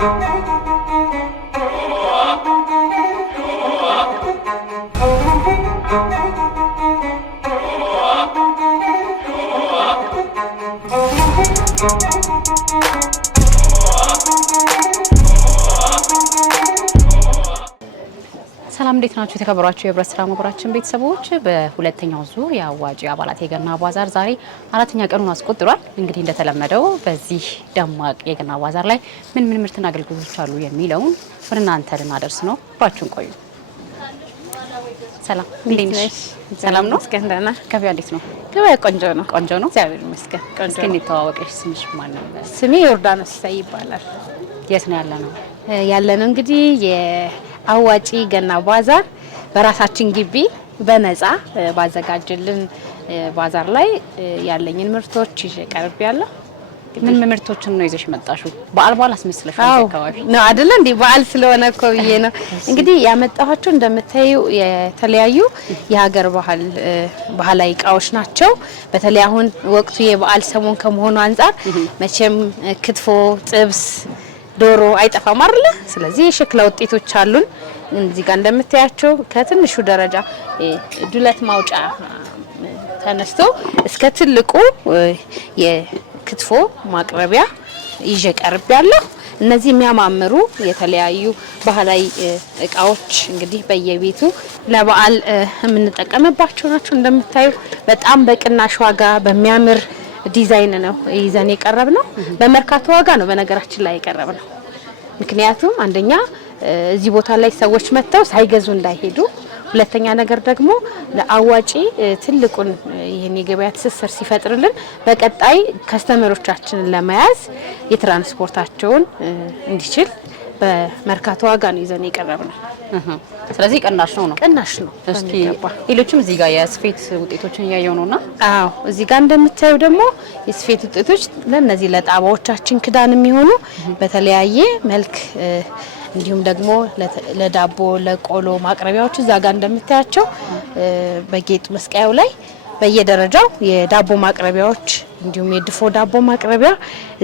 ሰላም እንዴት ናችሁ? የተከበራችሁ የህብረት ስራ ማህበራችን ቤተሰቦች በሁለተኛው ዙር የአዋጪ አባላት የገና ባዛር ዛሬ አራተኛ ቀኑን አስቆጥሯል። እንግዲህ እንደተለመደው በዚህ ደማቅ የገና ባዛር ላይ ምን ምርትና አገልግሎቶች አሉ የሚለውን ወደ እናንተ ልናደርስ ነው። ባችሁን ቆዩ። ሰላም እንዴት ነሽ? ሰላም ነው? እስከንደና ገበያ እንዴት ነው? ገበያ ቆንጆ ነው። ቆንጆ ነው። እግዚአብሔር ይመስገን። ቆንጆ እስኪ እንተዋወቅሽ። ስምሽ ማን ነው? ስሜ ዮርዳኖስ ሳይ ይባላል። የት ነው ያለነው? ያለነው እንግዲህ የአዋጪ ገና ባዛር በራሳችን ግቢ በነፃ ባዘጋጀልን ባዛር ላይ ያለኝን ምርቶች ይዤ ቀርቤያለሁ። ምን ምርቶችን ነው ይዘሽ መጣሽው? በዓል አስመስለሻል አካባቢ ነው አይደል እንዴ? በዓል ስለሆነ እኮ ብዬ ነው እንግዲህ ያመጣኋቸው። እንደምታዩ የተለያዩ የሀገር ባህላዊ እቃዎች ናቸው። በተለይ አሁን ወቅቱ የበዓል ሰሞን ከመሆኑ አንፃር መቼም ክትፎ፣ ጥብስ፣ ዶሮ አይጠፋም አይደል? ስለዚህ የሸክላ ውጤቶች አሉን። እዚህ ጋር እንደምታያቸው ከትንሹ ደረጃ ዱለት ማውጫ ተነስቶ እስከ ትልቁ የክትፎ ማቅረቢያ ይዤ ቀርቤያለሁ። እነዚህ የሚያማምሩ የተለያዩ ባህላዊ እቃዎች እንግዲህ በየቤቱ ለበዓል የምንጠቀምባቸው ናቸው። እንደምታዩ በጣም በቅናሽ ዋጋ በሚያምር ዲዛይን ነው ይዘን የቀረብነው። በመርካቶ ዋጋ ነው በነገራችን ላይ የቀረብነው። ምክንያቱም አንደኛ እዚህ ቦታ ላይ ሰዎች መጥተው ሳይገዙ እንዳይሄዱ፣ ሁለተኛ ነገር ደግሞ ለአዋጪ ትልቁን ይሄን የገበያ ትስስር ሲፈጥርልን በቀጣይ ከስተመሮቻችንን ለመያዝ የትራንስፖርታቸውን እንዲችል በመርካቶ ዋጋ ነው ይዘን የቀረብነው። ስለዚህ ቅናሽ ነው። ቅናሽ ነው። እስኪ ሌሎችም እዚህ ጋር የስፌት ውጤቶችን እያየው ነውና፣ አዎ እዚህ ጋር እንደምታዩ ደግሞ የስፌት ውጤቶች ለነዚህ ለጣባዎቻችን ክዳን የሚሆኑ በተለያየ መልክ እንዲሁም ደግሞ ለዳቦ ለቆሎ ማቅረቢያዎች እዛ ጋር እንደምታያቸው በጌጥ መስቀያው ላይ በየደረጃው የዳቦ ማቅረቢያዎች እንዲሁም የድፎ ዳቦ ማቅረቢያ፣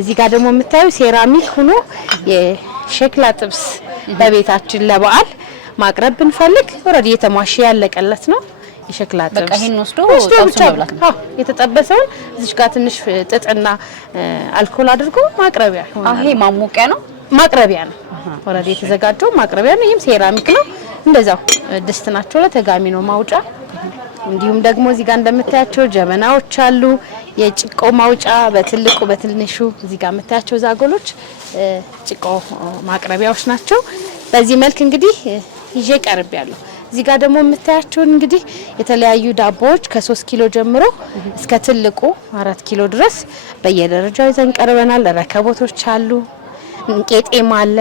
እዚህ ጋር ደግሞ የምታዩ ሴራሚክ ሆኖ የሸክላ ጥብስ በቤታችን ለበዓል ማቅረብ ብንፈልግ ኦሬዲ የተሟሸ ያለቀለት ነው። የሸክላ ጥብስ በቃ ይሄን ወስዶ ብቻ መብላት ነው። የተጠበሰውን እዚህ ጋር ትንሽ ጥጥና አልኮል አድርጎ ማቅረቢያ ይሆናል። ይሄ ማሞቂያ ነው፣ ማቅረቢያ ነው። ኦሬዲ የተዘጋጀው ማቅረቢያ ነው። ይሄም ሴራሚክ ነው። እንደዛው ድስት ናቸው፣ ለተጋሚ ነው ማውጫ። እንዲሁም ደግሞ እዚህ ጋር እንደምታያቸው ጀበናዎች አሉ፣ የጭቆ ማውጫ በትልቁ በትንሹ። እዚህ ጋር የምታያቸው ዛጎሎች ጭቆ ማቅረቢያዎች ናቸው። በዚህ መልክ እንግዲህ ይዤ ቀርቤያለሁ። እዚህ ጋር ደግሞ የምታያቸው እንግዲህ የተለያዩ ዳቦዎች ከ3 ኪሎ ጀምሮ እስከ ትልቁ 4 ኪሎ ድረስ በየደረጃው ይዘን ቀርበናል። ረከቦቶች አሉ፣ ቄጤማ አለ፣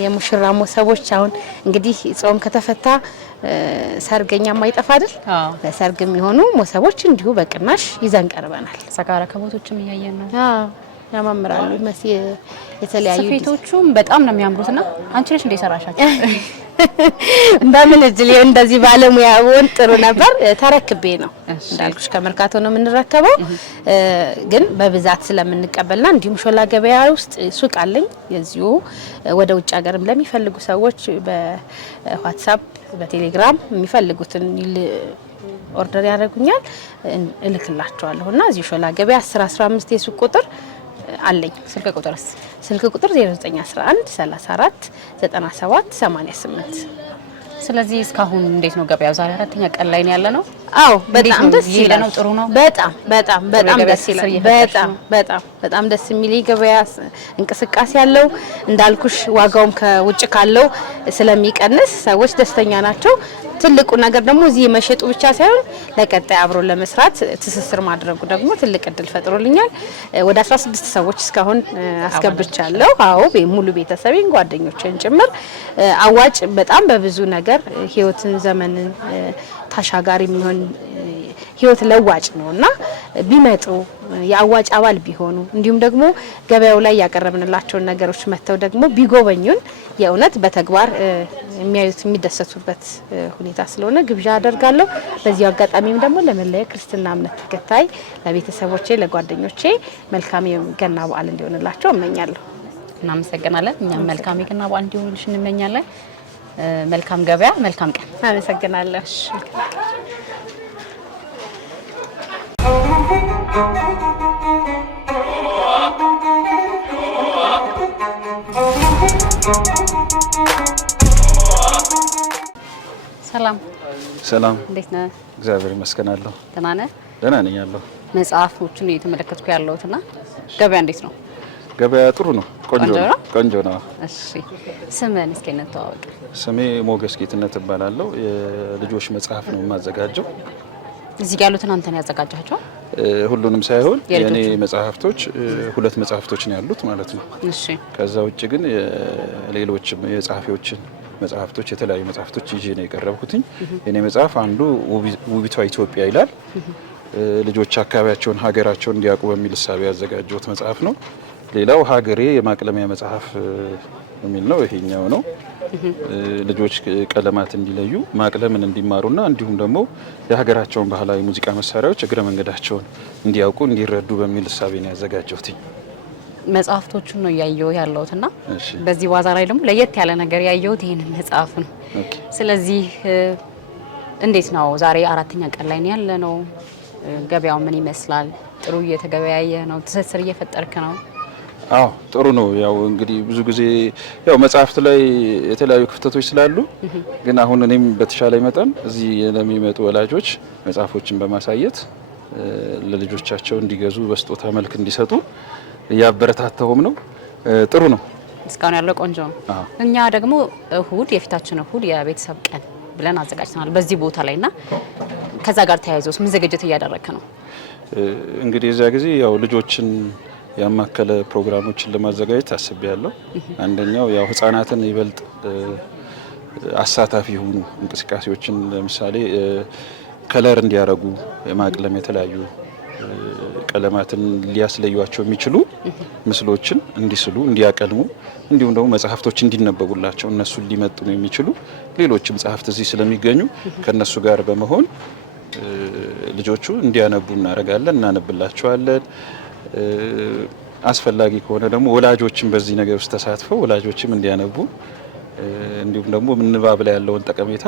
የሙሽራ ሞሰቦች። አሁን እንግዲህ ጾም ከተፈታ ሰርገኛ ማይጠፋ አይደል? ለሰርግ የሚሆኑ ሞሰቦች እንዲሁ በቅናሽ ይዘን ቀርበናል። ሰጋራ ከቦቶችም እያየን ነው። ያማምራሉ። የተለያዩ ስፌቶቹም በጣም ነው የሚያምሩትና አንቺ ነሽ እንደ ሰራሻቸው? በምን እጅ እንደዚህ ባለሙያ ወን ጥሩ ነበር። ተረክቤ ነው እንዳልኩሽ ከመርካቶ ነው የምንረከበው፣ ግን በብዛት ስለምንቀበልና እንዲሁም ሾላ ገበያ ውስጥ ሱቅ አለኝ የዚሁ ወደ ውጭ ሀገርም ለሚፈልጉ ሰዎች በዋትስአፕ በቴሌግራም የሚፈልጉትን ኦርደር ያደርጉኛል፣ እልክላቸዋለሁና እዚህ ሾላ ገበያ 1015 የሱቅ ቁጥር አለኝ። ስልክ ቁጥር 0911 34 97 88። ስለዚህ እስካሁን እንዴት ነው ገበያው? ዛሬ አራተኛ ቀን ላይ ነው ያለ ነው። አዎ በጣም ደስ ይላል ነው። ጥሩ ነው። በጣም ደስ ይላል። በጣም ደስ የሚል ገበያ እንቅስቃሴ ያለው እንዳልኩሽ፣ ዋጋውም ከውጭ ካለው ስለሚቀንስ ሰዎች ደስተኛ ናቸው። ትልቁ ነገር ደግሞ እዚህ መሸጡ ብቻ ሳይሆን ለቀጣይ አብሮ ለመስራት ትስስር ማድረጉ ደግሞ ትልቅ እድል ፈጥሮልኛል። ወደ 16 ሰዎች እስካሁን አስገብቻለሁ። አዎ ሙሉ ቤተሰቤን ጓደኞቼን ጭምር። አዋጭ በጣም በብዙ ነገር ህይወትን ዘመንን ታሻጋሪ የሚሆን ህይወት ለዋጭ ነውና ቢመጡ የአዋጭ አባል ቢሆኑ እንዲሁም ደግሞ ገበያው ላይ ያቀረብንላቸውን ነገሮች መተው ደግሞ ቢጎበኙን የእውነት በተግባር የሚያዩት የሚደሰቱበት ሁኔታ ስለሆነ ግብዣ አደርጋለሁ። በዚህ አጋጣሚም ደግሞ ለመለየ ክርስትና እምነት ተከታይ ለቤተሰቦቼ፣ ለጓደኞቼ መልካም የገና በዓል እንዲሆንላቸው እመኛለሁ። እናመሰግናለን። እኛም መልካም የገና በዓል እንዲሆንልሽ እንመኛለን። መልካም ገበያ፣ መልካም ቀን። አመሰግናለሁ። ሰላም፣ እንዴት ነህ? እግዚአብሔር ይመስገናለሁ። ደህና ነህ? ደህና ነኝ ያለው። መጽሐፎችን እየተመለከትኩ ያለሁትና ገበያ እንዴት ነው? ገበያ ጥሩ ነው፣ ቆንጆ ነው። እሺ፣ ስምህን እስኪ እንተዋወቅ። ስሜ ሞገስ ጌትነት እባላለሁ። የልጆች መጽሐፍ ነው የማዘጋጀው። እዚህ ጋር ያሉትን አንተ ነው ያዘጋጃቸው? ሁሉንም ሳይሆን የኔ መጽሐፍቶች 2 መጽሐፍቶች ነው ያሉት ማለት ነው። እሺ። ከዛ ውጭ ግን ሌሎች የጸሐፊዎችን መጽሐፍቶች የተለያዩ መጽሐፍቶች ይዤ ነው የቀረብኩትኝ። የኔ መጽሐፍ አንዱ ውቢቷ ኢትዮጵያ ይላል። ልጆች አካባቢያቸውን ሀገራቸውን እንዲያውቁ በሚል እሳቤ ያዘጋጀሁት መጽሐፍ ነው። ሌላው ሀገሬ የማቅለሚያ መጽሐፍ የሚል ነው። ይሄኛው ነው ልጆች ቀለማት እንዲለዩ ማቅለምን እንዲማሩና እንዲሁም ደግሞ የሀገራቸውን ባህላዊ ሙዚቃ መሳሪያዎች እግረ መንገዳቸውን እንዲያውቁ እንዲረዱ በሚል እሳቤ ነው ያዘጋጀሁት። መጽሐፍቶቹን ነው ያየው ያለውትና በዚህ ባዛር ላይ ደግሞ ለየት ያለ ነገር ያየሁት ይሄንን መጽሐፍ ነው። ስለዚህ እንዴት ነው ዛሬ 4ኛ ቀን ላይ ያለ ነው? ገበያው ምን ይመስላል? ጥሩ እየተገበያየ ነው? ትስስር እየፈጠርክ ነው? አዎ ጥሩ ነው። ያው እንግዲህ ብዙ ጊዜ ያው መጽሐፍት ላይ የተለያዩ ክፍተቶች ስላሉ ግን አሁን እኔም በተሻለ መጠን እዚህ ለሚመጡ ወላጆች መጽሐፎችን በማሳየት ለልጆቻቸው እንዲገዙ በስጦታ መልክ እንዲሰጡ እያበረታታሁም ነው። ጥሩ ነው። እስካሁን ያለው ቆንጆ ነው። እኛ ደግሞ እሁድ የፊታችን እሁድ የቤተሰብ ቀን ብለን አዘጋጅተናል በዚህ ቦታ ላይና ከዛ ጋር ተያይዞስ ምን ዝግጅት እያደረክ ነው? እንግዲህ እዛ ጊዜ ያው ልጆችን ያማከለ ፕሮግራሞችን ለማዘጋጀት አስቤያለሁ። አንደኛው ያው ህፃናትን ይበልጥ አሳታፊ የሆኑ እንቅስቃሴዎችን ለምሳሌ ከለር እንዲያረጉ የማቅለም የተለያዩ ቀለማትን ሊያስለዩቸው የሚችሉ ምስሎችን እንዲስሉ እንዲያቀልሙ እንዲሁም ደግሞ መጽሐፍቶች እንዲነበቡላቸው እነሱ ሊመጥኑ የሚችሉ ሌሎችም መጽሐፍት እዚህ ስለሚገኙ ከነሱ ጋር በመሆን ልጆቹ እንዲያነቡ እናደርጋለን፣ እናነብላቸዋለን። አስፈላጊ ከሆነ ደግሞ ወላጆችን በዚህ ነገር ውስጥ ተሳትፈው ወላጆችም እንዲያነቡ እንዲሁም ደግሞ ንባብ ላይ ያለውን ጠቀሜታ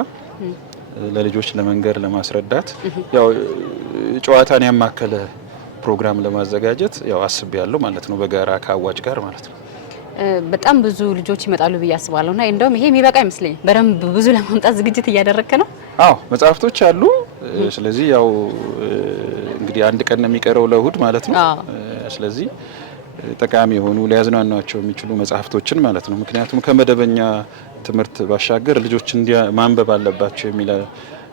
ለልጆች ለመንገር ለማስረዳት ያው ጨዋታን ያማከለ ፕሮግራም ለማዘጋጀት ያው አስቤያለሁ ማለት ነው። በጋራ ከአዋጭ ጋር ማለት ነው። በጣም ብዙ ልጆች ይመጣሉ ብዬ አስባለሁና እንደውም ይሄ የሚበቃ አይመስለኝም። በደንብ ብዙ ለማምጣት ዝግጅት እያደረክ ነው? አዎ መጽሐፍቶች አሉ። ስለዚህ ያው እንግዲህ አንድ ቀን ነው የሚቀረው ለእሁድ ማለት ነው። ስለዚህ ጠቃሚ የሆኑ ሊያዝናኗቸው የሚችሉ መጽሐፍቶችን ማለት ነው። ምክንያቱም ከመደበኛ ትምህርት ባሻገር ልጆች ማንበብ አለባቸው የሚል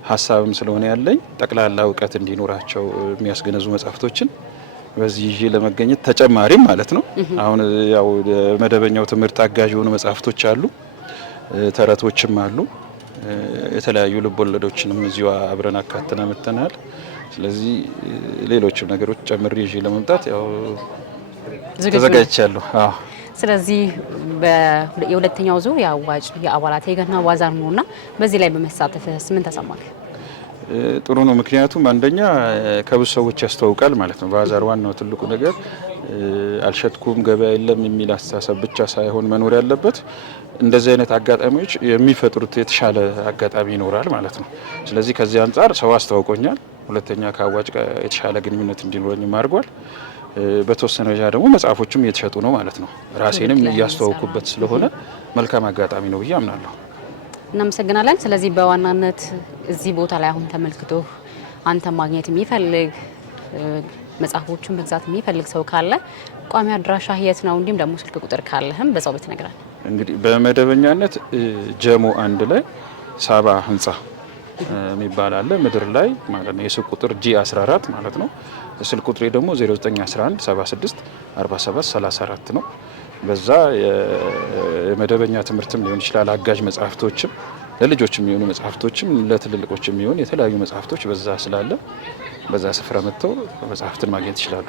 ሀሳብም ስለሆነ ያለኝ ጠቅላላ እውቀት እንዲኖራቸው የሚያስገነዙ መጽሐፍቶችን በዚህ ይዤ ለመገኘት ተጨማሪም ማለት ነው። አሁን ያው መደበኛው ትምህርት አጋዥ የሆኑ መጽሐፍቶች አሉ፣ ተረቶችም አሉ፣ የተለያዩ ልቦለዶችንም እዚሁ አብረን አካተና መጥተናል። ስለዚህ ሌሎችም ነገሮች ጨምሬ ይዤ ለመምጣት ያው ተዘጋጅቻለሁ። አዎ ስለዚህ የሁለተኛው ዙር የአዋጭ የአባላት የገና ባዛር ነውና በዚህ ላይ በመሳተፍስ ምን ተሰማክ? ጥሩ ነው። ምክንያቱም አንደኛ ከብዙ ሰዎች ያስተዋውቃል ማለት ነው። ባዛር ዋናው ትልቁ ነገር አልሸጥኩም ገበያ የለም የሚል አስተሳሰብ ብቻ ሳይሆን መኖር ያለበት እንደዚህ አይነት አጋጣሚዎች የሚፈጥሩት የተሻለ አጋጣሚ ይኖራል ማለት ነው። ስለዚህ ከዚህ አንጻር ሰው አስተዋውቆኛል። ሁለተኛ ከአዋጭ ጋር የተሻለ ግንኙነት እንዲኖረኝም አድርጓል። በተወሰነ ደረጃ ደግሞ መጽሐፎችም እየተሸጡ ነው ማለት ነው። ራሴንም እያስተዋወኩበት ስለሆነ መልካም አጋጣሚ ነው ብዬ አምናለሁ። እናመሰግናለን። ስለዚህ በዋናነት እዚህ ቦታ ላይ አሁን ተመልክቶ አንተ ማግኘት የሚፈልግ መጽሐፎቹን መግዛት የሚፈልግ ሰው ካለ ቋሚ አድራሻ የት ነው? እንዲሁም ደግሞ ስልክ ቁጥር ካለህም በዛው ብትነግረን። እንግዲህ በመደበኛነት ጀሞ 1 ላይ ሳባ ህንጻ የሚባል አለ ምድር ላይ ማለት ነው። የስልክ ቁጥር G14 ማለት ነው። ስልክ ቁጥሬ ደግሞ 0911 76 47 34 ነው። በዛ የመደበኛ ትምህርትም ሊሆን ይችላል፣ አጋዥ መጽሐፍቶችም ለልጆች የሚሆኑ መጽሐፍቶችም ለትልልቆች የሚሆኑ የተለያዩ መጽሐፍቶች በዛ ስላለ በዛ ስፍራ መጥተው መጽሐፍትን ማግኘት ይችላሉ።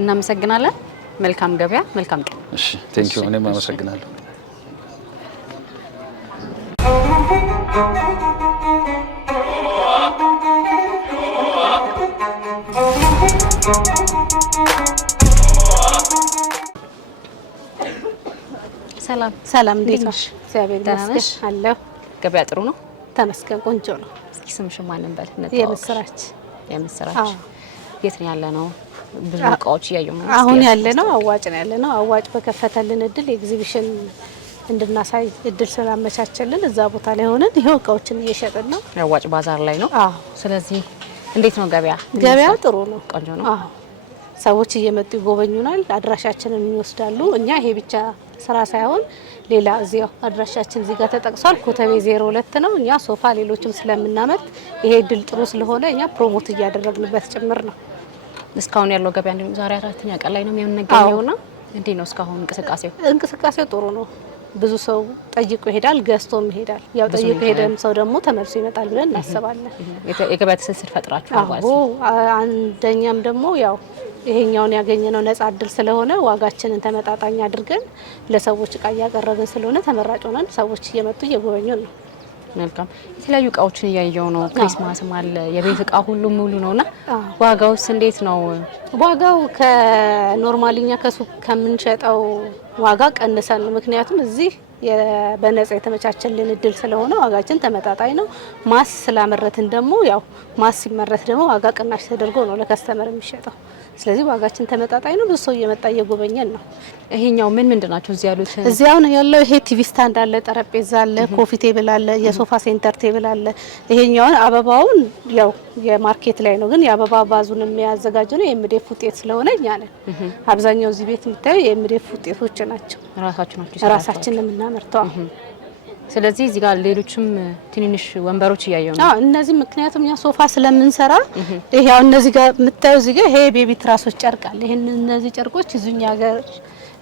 እናመሰግናለን። መልካም ገበያ፣ መልካም ቀን። እሺ ቴንክ ዩ። እኔም አመሰግናለሁ። ሰላም ሰላም፣ እንዴት ነሽ? እግዚአብሔር ይመስገን አለሁ። ገበያ ጥሩ ነው? ተመስገን ቆንጆ ነው። እስኪ ስምሽን ማን እንበል? የምስራች። የምስራች። የት ነው ያለ ነው? ብዙ እቃዎች እያየሁ ነው። አሁን ያለ ነው አዋጭ ነው ያለ ነው። አዋጭ በከፈተልን እድል ኤግዚቢሽን እንድናሳይ እድል ስላመቻቸልን እዛ ቦታ ላይ ሆነን ይሄው እቃዎችን እየሸጥን ነው። አዋጭ ባዛር ላይ ነው። አዎ። ስለዚህ እንዴት ነው ገበያ? ገበያው ጥሩ ነው፣ ቆንጆ ነው። አዎ። ሰዎች እየመጡ ይጎበኙናል፣ አድራሻችንን ይወስዳሉ። እኛ ይሄ ብቻ ስራ ሳይሆን ሌላ እዚያው አድራሻችን እዚህ ጋር ተጠቅሷል። ኮተቤ 02 ነው። እኛ ሶፋ ሌሎችም ስለምናመርት ይሄ እድል ጥሩ ስለሆነ እኛ ፕሮሞት እያደረግንበት ጭምር ነው። እስካሁን ያለው ገበያ እንዴት ነው? ዛሬ አራተኛ ቀን ላይ ነው የምንገኘውና እንዴት ነው እስካሁን እንቅስቃሴው? እንቅስቃሴው ጥሩ ነው። ብዙ ሰው ጠይቆ ይሄዳል፣ ገዝቶም ይሄዳል። ያው ጠይቆ ሄደም ሰው ደግሞ ተመልሶ ይመጣል ብለን እናስባለን። የገበያ ትስስር ፈጥራችኋል ማለት ነው? አንደኛም ደግሞ ያው ይሄኛውን ያገኘነው ነጻ እድል ስለሆነ ዋጋችንን ተመጣጣኝ አድርገን ለሰዎች እቃ እያቀረብን ስለሆነ ተመራጭ ሆነን ሰዎች እየመጡ እየጎበኙን ነው። መልካም። የተለያዩ እቃዎችን እያየው ነው። ክሪስማስም አለ፣ የቤት እቃ ሁሉም ሙሉ ነውና ዋጋውስ እንዴት ነው? ዋጋው ከኖርማሊኛ ከሱቅ ከምንሸጠው ዋጋ ቀንሰን ነው። ምክንያቱም እዚህ በነጻ የተመቻቸልን እድል ስለሆነ ዋጋችን ተመጣጣኝ ነው። ማስ ስላመረትን ደግሞ ያው ማስ ሲመረት ደግሞ ዋጋ ቅናሽ ተደርጎ ነው ለከስተመር የሚሸጠው። ስለዚህ ዋጋችን ተመጣጣኝ ነው። ብዙ ሰው እየመጣ እየጎበኘን ነው። ይሄኛው ምን ናቸው እዚህ ያሉት? እዚህ አሁን ያለው ይሄ ቲቪ ስታንድ አለ፣ ጠረጴዛ አለ፣ ኮፊ ቴብል አለ፣ የሶፋ ሴንተር ቴብል አለ። ይሄኛውን አበባውን ያው የማርኬት ላይ ነው፣ ግን የአበባ ባዙን የሚያዘጋጅ ነው የኤምዲኤፍ ውጤት ስለሆነ እኛ ነን። አብዛኛው እዚህ ቤት የምታየው የኤምዲኤፍ ውጤቶች ናቸው። ራሳችን የምናመርተው። ስለዚህ እዚህ ጋር ሌሎችም ትንንሽ ወንበሮች እያየው ነው። እነዚህ ምክንያቱም ያ ሶፋ ስለምንሰራ ይሄ ያው እነዚህ ጋር የምታየው እዚህ ጋር ይሄ ቤቢ ትራሶች ጨርቅ አለ። እነዚህ ጨርቆች እዚህኛ ጋር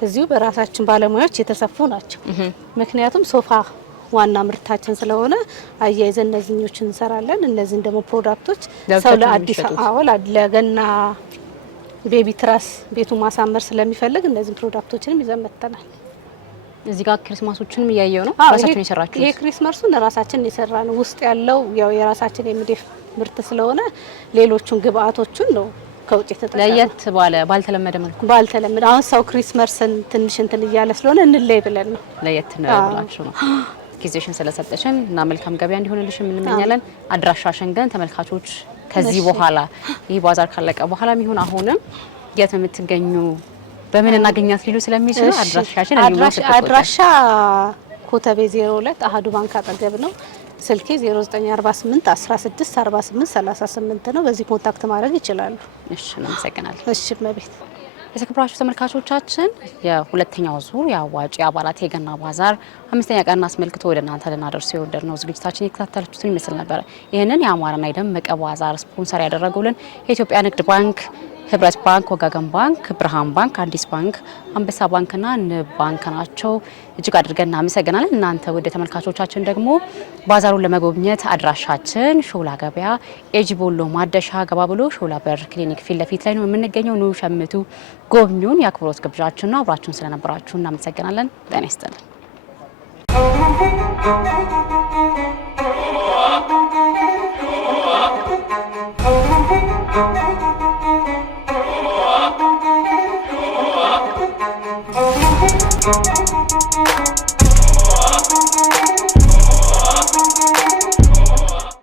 እዚሁ በራሳችን ባለሙያዎች የተሰፉ ናቸው። ምክንያቱም ሶፋ ዋና ምርታችን ስለሆነ አያይዘን እነዚህኞችን እንሰራለን። እነዚህን ደግሞ ፕሮዳክቶች ሰው ለአዲስ ለገና ቤቢ ትራስ ቤቱ ማሳመር ስለሚፈልግ እነዚህን ፕሮዳክቶችንም ይዘን መጥተናል። እዚህ ጋር ክሪስማሶችንም እያየው ነው። ራሳችን የሰራችሁ? ይሄ ክሪስማሱን ራሳችን የሰራነው ውስጥ ያለው ያው የራሳችን የምዴፍ ምርት ስለሆነ ሌሎቹን ግብአቶቹን ነው ከውጭ ተጠቅመን ለየት ባልተለመደ መልኩ አሁን ሰው ክሪስመስን ትንሽ እንትን እያለ ስለሆነ እንለይ ብለን ነው ለየት ነው ብላችሁ ነው። ጊዜሽን ስለሰጠሽን እና መልካም ገበያ እንዲሆንልሽ እንመኛለን። አድራሻሽን ግን ተመልካቾች ከዚህ በኋላ ይህ ባዛር ካለቀ በኋላ ይሁን አሁንም የት የምትገኙ በምን እናገኛት ሊሉ ስለሚችሉ አድራሻችን አድራሻ ኮተቤ 02 አሃዱ ባንክ አጠገብ ነው። ስልኬ 0948 16 48 38 ነው። በዚህ ኮንታክት ማድረግ ይችላሉ። እሺ፣ እናመሰግናለን። እሺ መቤት። የተከበራችሁ ተመልካቾቻችን የሁለተኛው ዙር የአዋጭ አባላት የገና ባዛር 5ኛ ቀን አስመልክቶ ወደ እናንተ ልናደርስ የወደድነው ዝግጅታችን የተከታተላችሁትን ይመስል ነበር። ይህንን የአማረና የደመቀ ባዛር ስፖንሰር ያደረጉልን የኢትዮጵያ ንግድ ባንክ፣ ህብረት ባንክ፣ ወጋገን ባንክ፣ ብርሃን ባንክ፣ አዲስ ባንክ፣ አንበሳ ባንክና ንብ ባንክ ናቸው። እጅግ አድርገን እናመሰግናለን። እናንተ ወደ ተመልካቾቻችን ደግሞ ባዛሩን ለመጎብኘት አድራሻችን ሾላ ገበያ ኤጂቦሎ ማደሻ ገባ ብሎ ሾላ በር ክሊኒክ ፊት ለፊት ላይ ነው የምንገኘው። ኑ ሸምቱ፣ ጎብኙን። የአክብሮት ግብዣችን ነው። አብራችሁን ስለነበራችሁ እናመሰግናለን። ጤና ይስጥልን። Thank you.